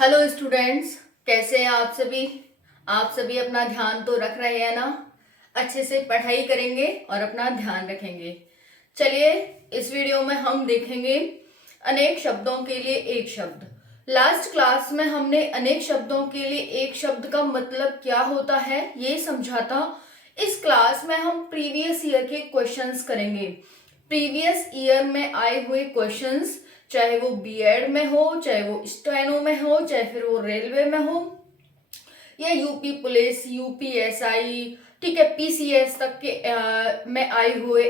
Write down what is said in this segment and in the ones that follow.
Hello students, कैसे हैं आप सभी अपना ध्यान तो रख रहे हैं ना। अच्छे से पढ़ाई करेंगे और अपना ध्यान रखेंगे। चलिए, इस वीडियो में हम देखेंगे अनेक शब्दों के लिए एक शब्द। लास्ट क्लास में हमने अनेक शब्दों के लिए एक शब्द का मतलब क्या होता है ये समझा था। इस क्लास में हम प्रीवियस ईयर के क्वेश्चंस करेंगे। प्रीवियस ईयर में आए हुए क्वेश्चंस, चाहे वो बीएड में हो, चाहे वो स्टेनो में हो, चाहे फिर वो रेलवे में हो, या यूपी पुलिस, यूपीएसआई, ठीक है, पीसीएस तक के में आए हुए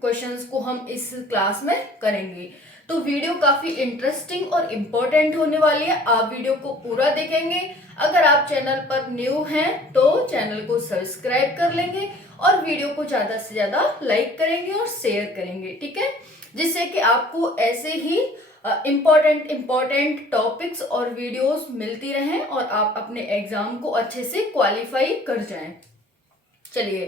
क्वेश्चंस को हम इस क्लास में करेंगे। तो वीडियो काफी इंटरेस्टिंग और इम्पोर्टेंट होने वाली है। आप वीडियो को पूरा देखेंगे। अगर आप चैनल पर न्यू हैं तो चैनल को सब्सक्राइब कर लेंगे और वीडियो को ज्यादा से ज्यादा लाइक करेंगे और शेयर करेंगे, ठीक है, जिससे कि आपको ऐसे ही इम्पोर्टेंट टॉपिक्स और वीडियोस मिलती रहें और आप अपने एग्जाम को अच्छे से क्वालिफाई कर जाएं। चलिए,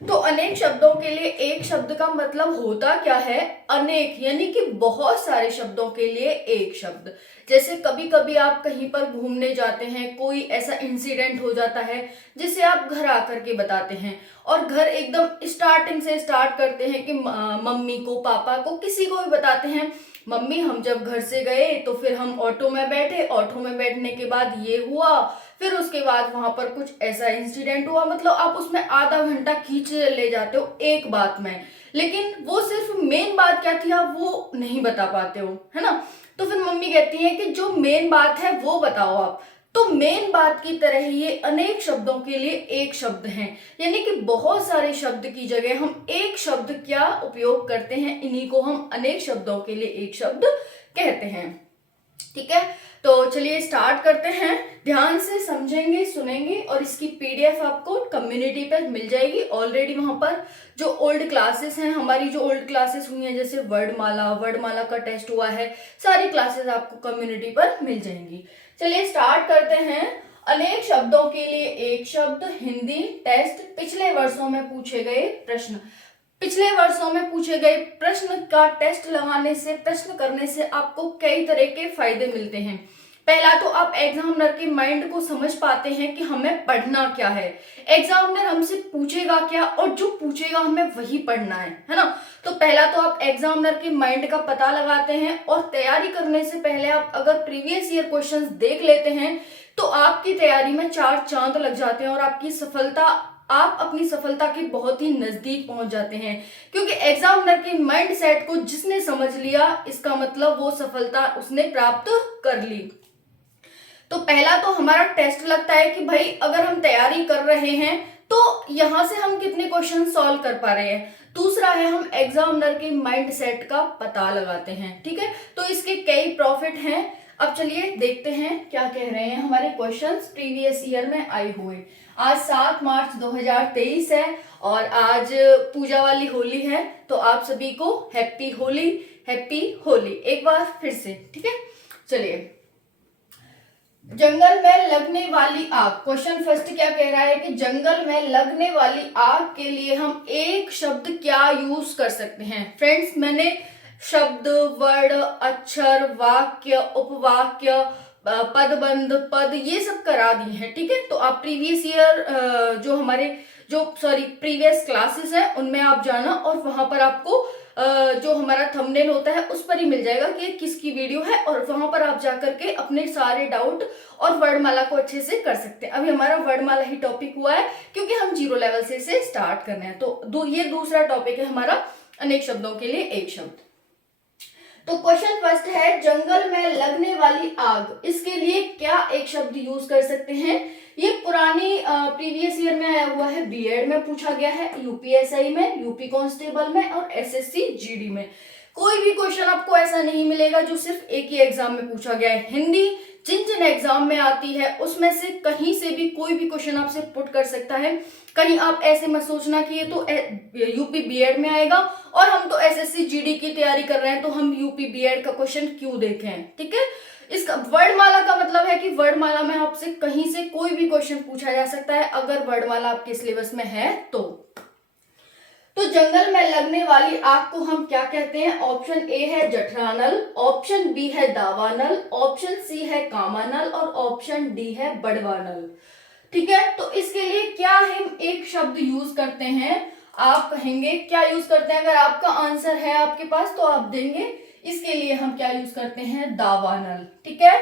तो अनेक शब्दों के लिए एक शब्द का मतलब होता क्या है? अनेक यानी कि बहुत सारे शब्दों के लिए एक शब्द। जैसे कभी कभी आप कहीं पर घूमने जाते हैं, कोई ऐसा इंसिडेंट हो जाता है जिसे आप घर आकर के बताते हैं, और घर एकदम स्टार्टिंग से स्टार्ट करते हैं कि मम्मी को, पापा को, किसी को भी बताते हैं, मम्मी हम जब घर से गए तो फिर हम ऑटो में बैठे, ऑटो में बैठने के बाद ये हुआ, फिर उसके बाद वहां पर कुछ ऐसा इंसिडेंट हुआ। मतलब आप उसमें आधा घंटा खींच ले जाते हो एक बात में, लेकिन वो सिर्फ मेन बात क्या थी आप वो नहीं बता पाते हो, है ना। तो फिर मम्मी कहती है कि जो मेन बात है वो बताओ आप। तो मेन बात की तरह ही ये अनेक शब्दों के लिए एक शब्द हैं, यानी कि बहुत सारे शब्द की जगह हम एक शब्द क्या उपयोग करते हैं, इन्हीं को हम अनेक शब्दों के लिए एक शब्द कहते हैं। ठीक है, तो चलिए स्टार्ट करते हैं। ध्यान से समझेंगे, सुनेंगे, और इसकी पीडीएफ आपको कम्युनिटी पर मिल जाएगी। ऑलरेडी वहां पर जो ओल्ड क्लासेस हैं, हमारी जो ओल्ड क्लासेस हुई हैं, जैसे वर्डमाला का टेस्ट हुआ है, सारी क्लासेस आपको कम्युनिटी पर मिल जाएंगी। चलिए स्टार्ट करते हैं। अनेक शब्दों के लिए एक शब्द, हिंदी टेस्ट, पिछले वर्षों में पूछे गए प्रश्न। पिछले वर्षों में पूछे गए प्रश्न का टेस्ट लगाने से, प्रश्न करने से आपको कई तरह के फायदे मिलते हैं। पहला तो आप एग्जामिनर के माइंड को समझ पाते हैं कि हमें पढ़ना क्या है। एग्जामिनर हमसे पूछेगा क्या और जो पूछेगा हमें वही पढ़ना है ना। तो पहला तो आप एग्जामिनर के माइंड का पता लगाते हैं, और तैयारी करने से पहले आप अगर प्रीवियस ईयर क्वेश्चंस देख लेते हैं तो आपकी तैयारी में चार चांद लग जाते हैं और आप अपनी सफलता के बहुत ही नजदीक पहुंच जाते हैं। क्योंकि एग्जामिनर के माइंड सेट को जिसने समझ लिया, इसका मतलब वो सफलता उसने प्राप्त कर ली। तो पहला तो हमारा टेस्ट लगता है कि भाई अगर हम तैयारी कर रहे हैं तो यहां से हम कितने क्वेश्चन सॉल्व कर पा रहे हैं। दूसरा है हम एग्जामिनर के माइंड सेट का पता लगाते हैं। ठीक है, तो इसके कई प्रॉफिट हैं। अब चलिए देखते हैं क्या कह रहे हैं हमारे क्वेश्चंस प्रीवियस ईयर में आए हुए। आज 7 मार्च 2023 है और आज पूजा वाली होली है, तो आप सभी को हैप्पी होली, हैप्पी होली एक बार फिर से। ठीक है, चलिए। जंगल में लगने वाली आग, क्वेश्चन फर्स्ट क्या कह रहा है कि जंगल में लगने वाली आग के लिए हम एक शब्द क्या यूज कर सकते हैं। फ्रेंड्स, मैंने शब्द, वर्ड, अक्षर, वाक्य, उपवाक्य, पदबंध, पद, ये सब करा दी है। ठीक है, तो आप प्रीवियस ईयर प्रीवियस क्लासेस है उनमें आप जाना, और वहां पर आपको जो हमारा थंबनेल होता है उस पर ही मिल जाएगा कि किसकी वीडियो है, और वहां पर आप जाकर के अपने सारे डाउट और वर्डमाला को अच्छे से कर सकते हैं। अभी हमारा वर्डमाला ही टॉपिक हुआ है क्योंकि हम 0 लेवल से इसे स्टार्ट कर रहे हैं। तो ये दूसरा टॉपिक है हमारा अनेक शब्दों के लिए एक शब्द। तो क्वेश्चन फर्स्ट है, जंगल में लगने वाली आग, इसके लिए क्या एक शब्द यूज कर सकते हैं। ये पुरानी प्रीवियस ईयर में आया हुआ है, बीएड में पूछा गया है, यूपीएसआई में, यूपी कांस्टेबल में और एसएससी जीडी में। कोई भी क्वेश्चन आपको ऐसा नहीं मिलेगा जो सिर्फ एक ही एग्जाम में पूछा गया है। हिंदी जिन जिन एग्जाम में आती है उसमें से कहीं से भी कोई भी क्वेश्चन आपसे पुट कर सकता है। कहीं आप ऐसे मत सोचना कि ये तो यूपी बीएड में आएगा और हम तो एसएससी जीडी की तैयारी कर रहे हैं तो हम यूपी बीएड का क्वेश्चन क्यों देखें। ठीक है, इसका वर्डमाला का मतलब है कि वर्डमाला में आपसे कहीं से कोई भी क्वेश्चन पूछा जा सकता है अगर वर्डमाला आपके सिलेबस में है तो। तो जंगल में लगने वाली आग को हम क्या कहते हैं? ऑप्शन ए है जठरानल, ऑप्शन बी है दावानल, ऑप्शन सी है कामानल और ऑप्शन डी है बड़वानल। ठीक है, तो इसके लिए क्या हम एक शब्द यूज करते हैं? आप कहेंगे क्या यूज करते हैं? अगर आपका आंसर है आपके पास तो आप देंगे। इसके लिए हम क्या यूज करते हैं? दावानल। ठीक है,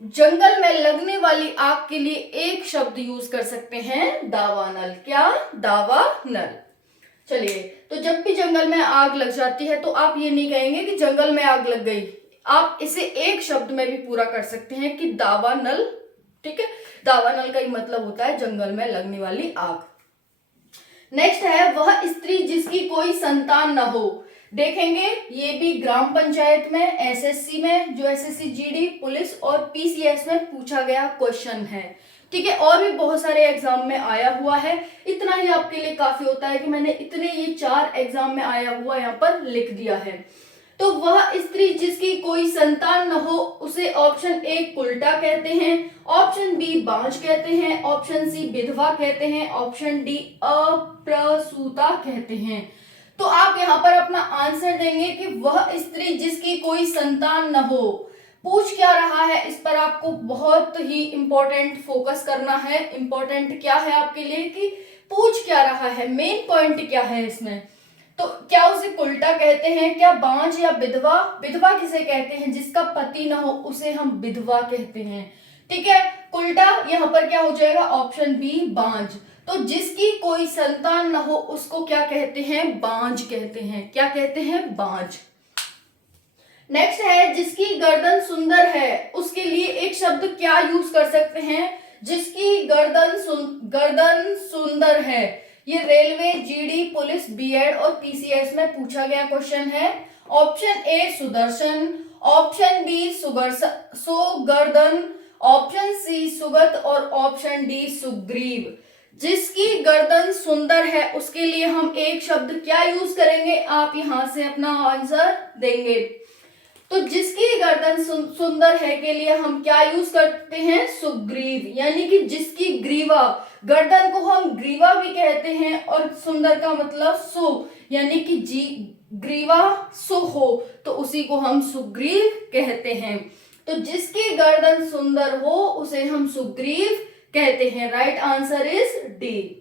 जंगल में लगने वाली आग के लिए एक शब्द यूज कर सकते हैं, दावानल। क्या? दावानल। चलिए, तो जब भी जंगल में आग लग जाती है तो आप ये नहीं कहेंगे कि जंगल में आग लग गई, आप इसे एक शब्द में भी पूरा कर सकते हैं कि दावानल। ठीक है, दावानल का ही मतलब होता है जंगल में लगने वाली आग। नेक्स्ट है वह स्त्री जिसकी कोई संतान न हो। देखेंगे ये भी ग्राम पंचायत में, एसएससी में, जो एसएससी जीडी, पुलिस और पीसीएस में पूछा गया क्वेश्चन है। ठीक है, और भी बहुत सारे एग्जाम में आया हुआ है। इतना ही आपके लिए काफी होता है कि मैंने इतने ये 4 एग्जाम में आया हुआ यहाँ पर लिख दिया है। तो वह स्त्री जिसकी कोई संतान न हो उसे ऑप्शन ए कुल्टा कहते हैं, ऑप्शन बी बांझ कहते हैं, ऑप्शन सी विधवा कहते हैं, ऑप्शन डी अप्रसूता कहते हैं। तो आप यहाँ पर अपना आंसर देंगे कि वह स्त्री जिसकी कोई संतान न हो। पूछ क्या रहा है, इस पर आपको बहुत ही इंपॉर्टेंट फोकस करना है। इंपॉर्टेंट क्या है आपके लिए कि पूछ क्या रहा है, मेन पॉइंट क्या है इसमें। तो क्या उसे उल्टा कहते हैं, क्या बांझ या विधवा? विधवा किसे कहते हैं? जिसका पति ना हो उसे हम विधवा कहते हैं। ठीक है, उल्टा यहाँ पर क्या हो जाएगा? ऑप्शन बी बांझ। तो जिसकी कोई संतान ना हो उसको क्या कहते हैं? बांझ कहते हैं। क्या कहते हैं? बांझ। नेक्स्ट है जिसकी गर्दन सुंदर है, उसके लिए एक शब्द क्या यूज कर सकते हैं? जिसकी गर्दन सुंदर है, ये रेलवे, जीडी, पुलिस, बीएड और पीसीएस में पूछा गया क्वेश्चन है। Option A Sudarshan, option B सुगर्दन, ऑप्शन सी सुगत और ऑप्शन डी सुग्रीव। जिसकी गर्दन सुंदर है उसके लिए हम एक शब्द क्या यूज करेंगे? आप यहां से अपना आंसर देंगे। तो जिसकी गर्दन सुंदर है के लिए हम क्या यूज करते हैं? सुग्रीव। यानी कि जिसकी ग्रीवा, गर्दन को हम ग्रीवा भी कहते हैं और सुंदर का मतलब सु, यानी कि जी ग्रीवा सु हो तो उसी को हम सुग्रीव कहते हैं। तो जिसकी गर्दन सुंदर हो उसे हम सुग्रीव कहते हैं। Right answer is D.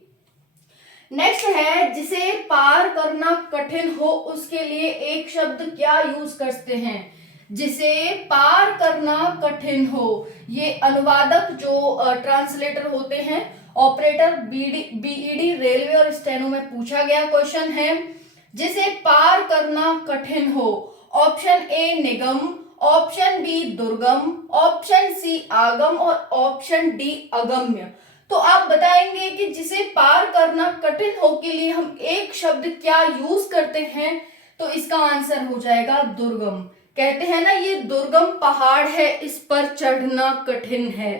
Next है जिसे पार करना कठिन हो उसके लिए एक शब्द क्या यूज करते हैं? जिसे पार करना कठिन हो, ये अनुवादक जो ट्रांसलेटर होते हैं, ऑपरेटर, बीईडी, रेलवे और स्टेनो में पूछा गया क्वेश्चन है। जिसे पार करना कठिन हो, ऑप्शन ए निगम, ऑप्शन बी दुर्गम, ऑप्शन सी आगम और ऑप्शन डी अगम्य। तो आप बताएंगे कि जिसे पार करना कठिन हो के लिए हम एक शब्द क्या यूज करते हैं? तो इसका आंसर हो जाएगा दुर्गम। कहते हैं ना ये दुर्गम पहाड़ है, इस पर चढ़ना कठिन है।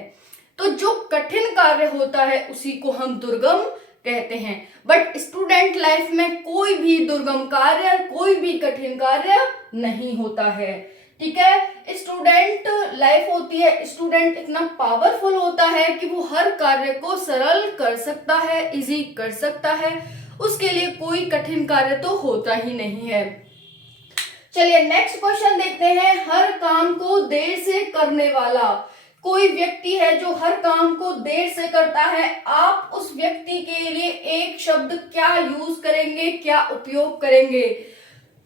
तो जो कठिन कार्य होता है उसी को हम दुर्गम कहते हैं। बट स्टूडेंट लाइफ में कोई भी दुर्गम कार्य, कोई भी कठिन कार्य नहीं होता है। ठीक है, स्टूडेंट लाइफ होती है, स्टूडेंट इतना पावरफुल होता है कि वो हर कार्य को सरल कर सकता है, इजी कर सकता है। उसके लिए कोई कठिन कार्य तो होता ही नहीं है। चलिए नेक्स्ट क्वेश्चन देखते हैं। हर काम को देर से करने वाला कोई व्यक्ति है जो हर काम को देर से करता है, आप उस व्यक्ति के लिए एक शब्द क्या यूज करेंगे, क्या उपयोग करेंगे?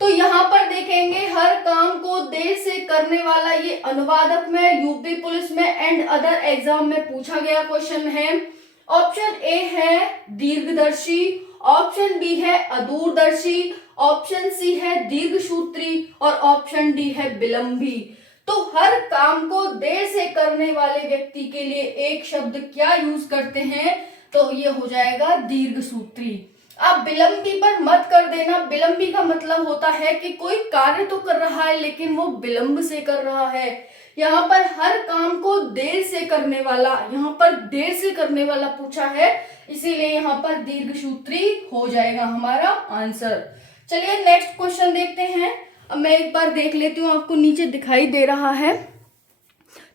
तो यहाँ पर देखेंगे हर काम को देर से करने वाला, ये अनुवादक में, यूपी पुलिस में एंड अदर एग्जाम में पूछा गया क्वेश्चन है। ऑप्शन ए है दीर्घदर्शी, ऑप्शन बी है अदूरदर्शी, ऑप्शन सी है दीर्घसूत्री और ऑप्शन डी है विलंबी। तो हर काम को देर से करने वाले व्यक्ति के लिए एक शब्द क्या यूज करते हैं? तो ये हो जाएगा दीर्घसूत्री। आप विलंबी पर मत कर देना। विलंबी का मतलब होता है कि कोई कार्य तो कर रहा है लेकिन वो विलंब से कर रहा है। यहाँ पर हर काम को देर से करने वाला, यहाँ पर देर से करने वाला पूछा है, इसीलिए यहाँ पर दीर्घसूत्री हो जाएगा हमारा आंसर। चलिए नेक्स्ट क्वेश्चन देखते हैं। अब मैं एक बार देख लेती हूँ, आपको नीचे दिखाई दे रहा है,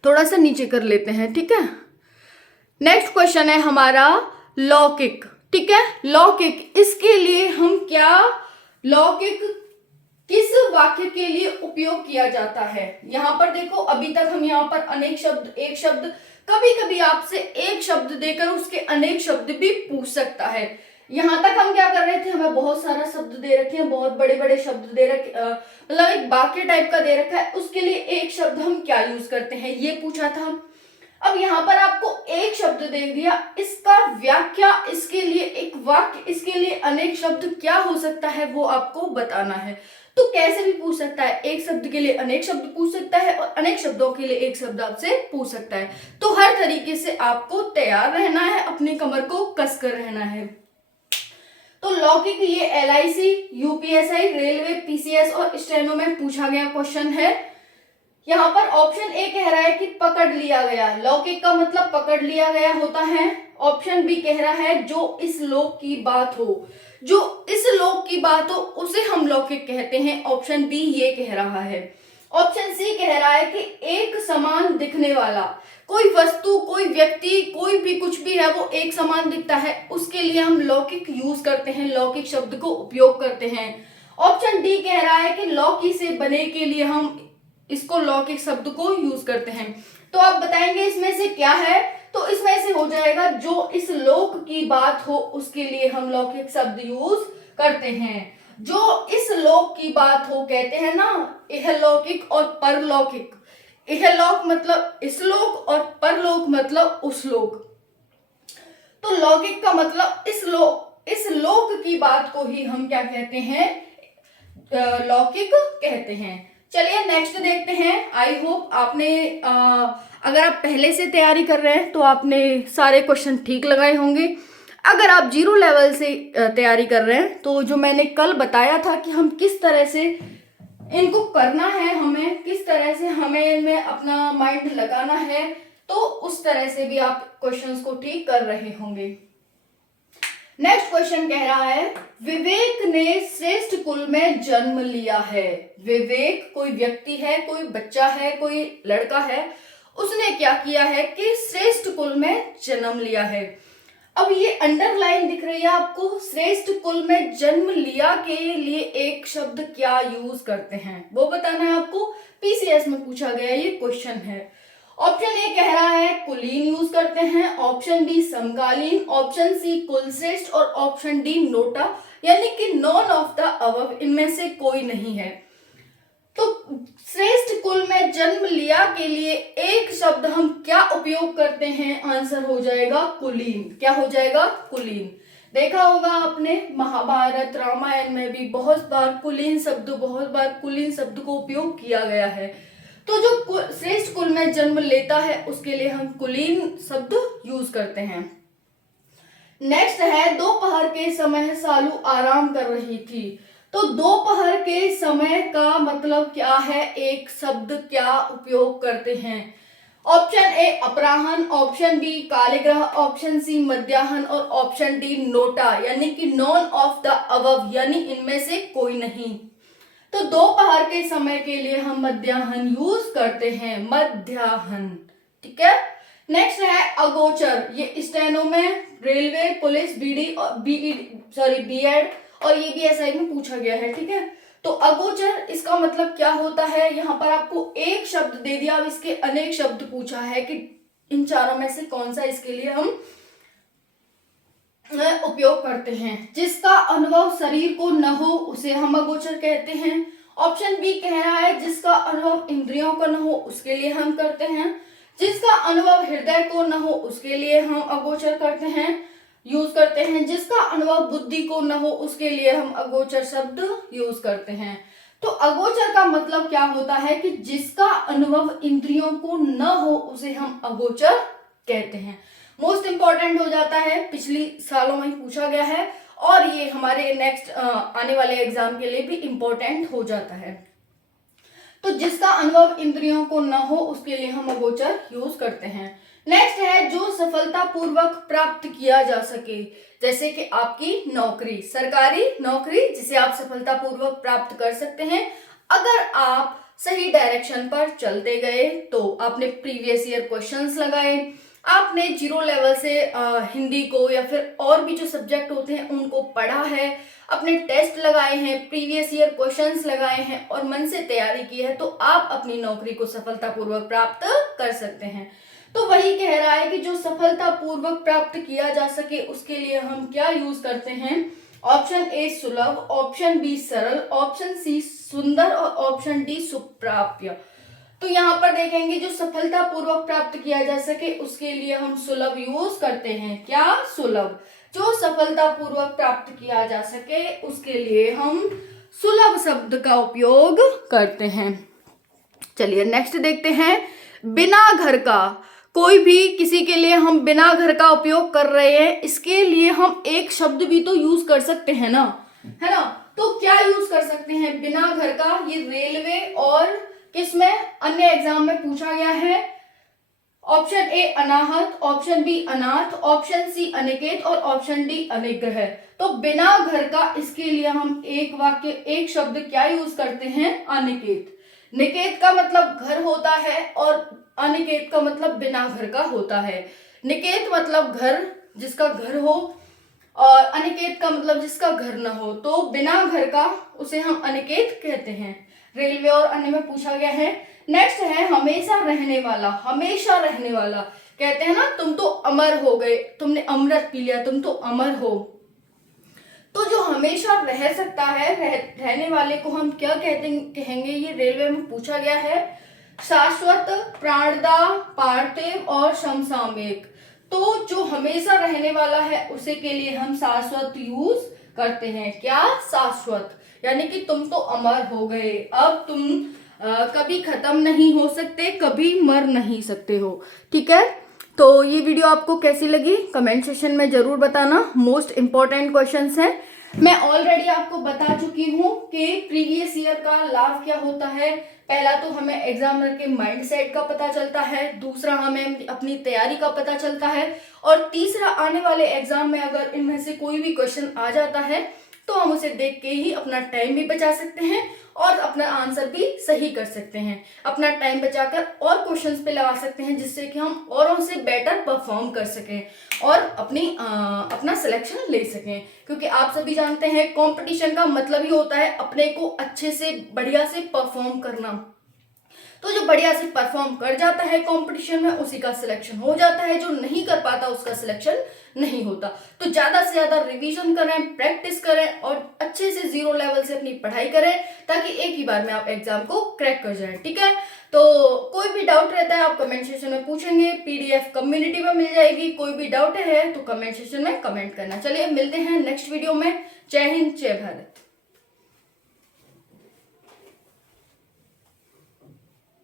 थोड़ा सा नीचे कर लेते हैं। ठीक है, नेक्स्ट क्वेश्चन है हमारा लौकिक। ठीक है। लौकिक, इसके लिए हम क्या, लौकिक किस वाक्य के लिए उपयोग किया जाता है? यहां पर देखो, अभी तक हम यहाँ पर अनेक शब्द, एक शब्द, कभी कभी आपसे एक शब्द देकर उसके अनेक शब्द भी पूछ सकता है। यहां तक हम क्या कर रहे थे, हमें बहुत सारा शब्द दे रखे हैं, बहुत बड़े बड़े शब्द दे रखे, मतलब एक वाक्य टाइप का दे रखा है, उसके लिए एक शब्द हम क्या यूज करते हैं, ये पूछा था। अब यहाँ पर आपको एक शब्द दे दिया, इसका व्याख्या, इसके लिए एक वाक्य, इसके लिए अनेक शब्द क्या हो सकता है वो आपको बताना है। तो कैसे भी पूछ सकता है, एक शब्द के लिए अनेक शब्द पूछ सकता है और अनेक शब्दों के लिए एक शब्द आपसे पूछ सकता है। तो हर तरीके से आपको तैयार रहना है, अपनी कमर को कसकर रहना है। तो लौकिक ये LIC, UPSI, रेलवे, PCS और स्टेनो में पूछा गया क्वेश्चन है। यहाँ पर ऑप्शन ए कह रहा है कि पकड़ लिया गया, लौकिक का मतलब पकड़ लिया गया होता है। ऑप्शन बी कह रहा है जो इस लोक की बात हो, जो इस लोक की बात हो उसे हम लौकिक कहते हैं। ऑप्शन बी ये कह रहा है। ऑप्शन सी कह रहा है कि एक समान दिखने वाला, कोई वस्तु, कोई व्यक्ति, कोई भी कुछ भी है वो एक समान दिखता है, उसके लिए हम लौकिक यूज करते हैं, लौकिक शब्द को उपयोग करते हैं। ऑप्शन डी कह रहा है कि लौकी से बने के लिए हम इसको लौकिक शब्द को यूज करते हैं। तो आप बताएंगे इसमें से क्या है? तो इसमें से हो जाएगा जो इस लोक की बात हो उसके लिए हम लौकिक शब्द यूज करते हैं। जो इस लोक की बात हो, कहते हैं ना इहलौकिक और परलौकिक। इहलोक मतलब इस लोक और परलोक मतलब उस लोक। तो लौकिक का मतलब इस लोक की बात को ही हम क्या कहते हैं, लौकिक कहते हैं। चलिए नेक्स्ट देखते हैं। आई होप आपने अगर आप पहले से तैयारी कर रहे हैं तो आपने सारे क्वेश्चन ठीक लगाए होंगे। अगर आप 0 लेवल से तैयारी कर रहे हैं तो जो मैंने कल बताया था कि हम किस तरह से इनको करना है, हमें किस तरह से हमें इनमें अपना माइंड लगाना है, तो उस तरह से भी आप क्वेश्चंस को ठीक कर रहे होंगे। नेक्स्ट क्वेश्चन कह रहा है विवेक ने श्रेष्ठ कुल में जन्म लिया है। विवेक कोई व्यक्ति है, कोई बच्चा है, कोई लड़का है, उसने क्या किया है कि श्रेष्ठ कुल में जन्म लिया है। अब ये अंडरलाइन दिख रही है आपको, श्रेष्ठ कुल में जन्म लिया के लिए एक शब्द क्या यूज करते हैं वो बताना है आपको। PCS में पूछा गया ये क्वेश्चन है। ऑप्शन ए कह रहा है कुलीन यूज करते हैं, ऑप्शन बी समकालीन, ऑप्शन सी कुलश्रेष्ठ और ऑप्शन डी नोटा, यानी कि नॉन ऑफ द अबव, इनमें से कोई नहीं है। तो श्रेष्ठ कुल में जन्म लिया के लिए एक शब्द हम क्या उपयोग करते हैं, आंसर हो जाएगा कुलीन। क्या हो जाएगा? कुलीन। देखा होगा आपने महाभारत, रामायण में भी बहुत बार कुलीन शब्द को उपयोग किया गया है। तो जो श्रेष्ठ कुल में जन्म लेता है उसके लिए हम कुलीन शब्द यूज करते हैं। नेक्स्ट है दोपहर के समय सालू आराम कर रही थी। तो दोपहर के समय का मतलब क्या है, एक शब्द क्या उपयोग करते हैं। ऑप्शन ए अपराहन, ऑप्शन बी कालीग्रह, ऑप्शन सी मध्याह्न और ऑप्शन डी नोटा, यानी कि नॉन ऑफ द अबव, यानी इनमें से कोई नहीं। तो दोपहर के समय के लिए हम मध्याह्न यूज करते हैं, मध्याह्न। ठीक है। नेक्स्ट है अगोचर। ये स्टेनो में, रेलवे, पुलिस, बीएड और ये भी एसआई में पूछा गया है। ठीक है। तो अगोचर इसका मतलब क्या होता है, यहाँ पर आपको एक शब्द दे दिया, अब इसके अनेक शब्द पूछा है कि इन चारों में से कौन सा इसके लिए हम उपयोग करते हैं। जिसका अनुभव शरीर को न हो उसे हम अगोचर कहते हैं। ऑप्शन बी कह रहा है जिसका अनुभव इंद्रियों को न हो उसके लिए हम करते हैं। जिसका अनुभव हृदय को न हो उसके लिए हम अगोचर करते हैं, यूज करते हैं। जिसका अनुभव बुद्धि को न हो उसके लिए हम अगोचर शब्द यूज करते हैं। तो अगोचर का मतलब क्या होता है कि जिसका अनुभव इंद्रियों को न हो उसे हम अगोचर कहते हैं। मोस्ट इंपॉर्टेंट हो जाता है, पिछली सालों में पूछा गया है और ये हमारे नेक्स्ट आने वाले एग्जाम के लिए भी इंपॉर्टेंट हो जाता है। तो जिसका अनुभव इंद्रियों को न हो उसके लिए हम अगोचर यूज करते हैं। नेक्स्ट है जो सफलतापूर्वक प्राप्त किया जा सके, जैसे कि आपकी नौकरी, सरकारी नौकरी जिसे आप सफलतापूर्वक प्राप्त कर सकते हैं अगर आप सही डायरेक्शन पर चलते गए। तो आपने प्रीवियस ईयर क्वेश्चंस लगाए, आपने जीरो लेवल से हिंदी को या फिर और भी जो सब्जेक्ट होते हैं उनको पढ़ा है, अपने टेस्ट लगाए हैं, प्रीवियस ईयर क्वेश्चंस लगाए हैं और मन से तैयारी की है, तो आप अपनी नौकरी को सफलतापूर्वक प्राप्त कर सकते हैं। तो वही कह रहा है कि जो सफलतापूर्वक प्राप्त किया जा सके उसके लिए हम क्या यूज करते हैं। ऑप्शन ए सुलभ, ऑप्शन बी सरल, ऑप्शन सी सुंदर और ऑप्शन डी सुप्राप्य। तो यहाँ पर देखेंगे जो सफलतापूर्वक प्राप्त किया जा सके उसके लिए हम सुलभ यूज करते हैं। क्या? सुलभ। जो सफलतापूर्वक प्राप्त किया जा सके उसके लिए हम सुलभ शब्द का उपयोग करते हैं। चलिए नेक्स्ट देखते हैं। बिना घर का, कोई भी किसी के लिए हम बिना घर का उपयोग कर रहे हैं, इसके लिए हम एक शब्द भी तो यूज कर सकते हैं ना, है ना। तो क्या यूज कर सकते हैं बिना घर का? ये रेलवे और किसमें अन्य एग्जाम में पूछा गया है। ऑप्शन ए अनाहत, ऑप्शन बी अनाथ, ऑप्शन सी अनिकेत और ऑप्शन डी अनिग्रह। तो बिना घर का इसके लिए हम एक वाक्य एक शब्द क्या यूज करते हैं? अनिकेत। निकेत का मतलब घर होता है और अनिकेत का मतलब बिना घर का होता है। निकेत मतलब घर, जिसका घर हो, और अनिकेत का मतलब जिसका घर न हो। तो बिना घर का उसे हम अनिकेत कहते हैं। रेलवे और अन्य में पूछा गया है। नेक्स्ट है हमेशा रहने वाला। हमेशा रहने वाला कहते हैं ना, तुम तो अमर हो गए, तुमने अमृत पी लिया, तुम तो अमर हो। तो जो हमेशा रह सकता है, रहने वाले को हम क्या कहेंगे? ये रेलवे में पूछा गया है। शाश्वत, प्राणदा, पार्थिव और समसामयिक। तो जो हमेशा रहने वाला है उसे के लिए हम शाश्वत यूज करते हैं। क्या? शाश्वत। यानी कि तुम तो अमर हो गए, अब तुम कभी खत्म नहीं हो सकते, कभी मर नहीं सकते हो। ठीक है, तो ये वीडियो आपको कैसी लगी कमेंट सेक्शन में जरूर बताना। मोस्ट इंपॉर्टेंट क्वेश्चंस हैं। मैं ऑलरेडी आपको बता चुकी हूँ कि प्रीवियस ईयर का लाभ क्या होता है। पहला तो हमें एग्जामिनर के माइंडसेट का पता चलता है, दूसरा हमें अपनी तैयारी का पता चलता है, और तीसरा आने वाले एग्जाम में अगर इनमें से कोई भी क्वेश्चन आ जाता है तो हम उसे देख के ही अपना टाइम भी बचा सकते हैं और अपना आंसर भी सही कर सकते हैं। अपना टाइम बचाकर और क्वेश्चंस पे लगा सकते हैं जिससे कि हम औरों से बेटर परफॉर्म कर सकें और अपना सिलेक्शन ले सकें। क्योंकि आप सभी जानते हैं कंपटीशन का मतलब ही होता है अपने को अच्छे से बढ़िया से परफॉर्म करना। तो जो बढ़िया से परफॉर्म कर जाता है कंपटीशन में उसी का सिलेक्शन हो जाता है, जो नहीं कर पाता उसका सिलेक्शन नहीं होता। तो ज्यादा से ज्यादा रिवीजन करें, प्रैक्टिस करें और अच्छे से जीरो लेवल से अपनी पढ़ाई करें ताकि एक ही बार में आप एग्जाम को क्रैक कर जाएं। ठीक है, तो कोई भी डाउट रहता है आप कमेंट सेक्शन में पूछेंगे, पीडीएफ कम्युनिटी में मिल जाएगी। कोई भी डाउट है तो कमेंट सेक्शन में कमेंट करना। चलिए मिलते हैं नेक्स्ट वीडियो में। जय हिंद, जय भारत।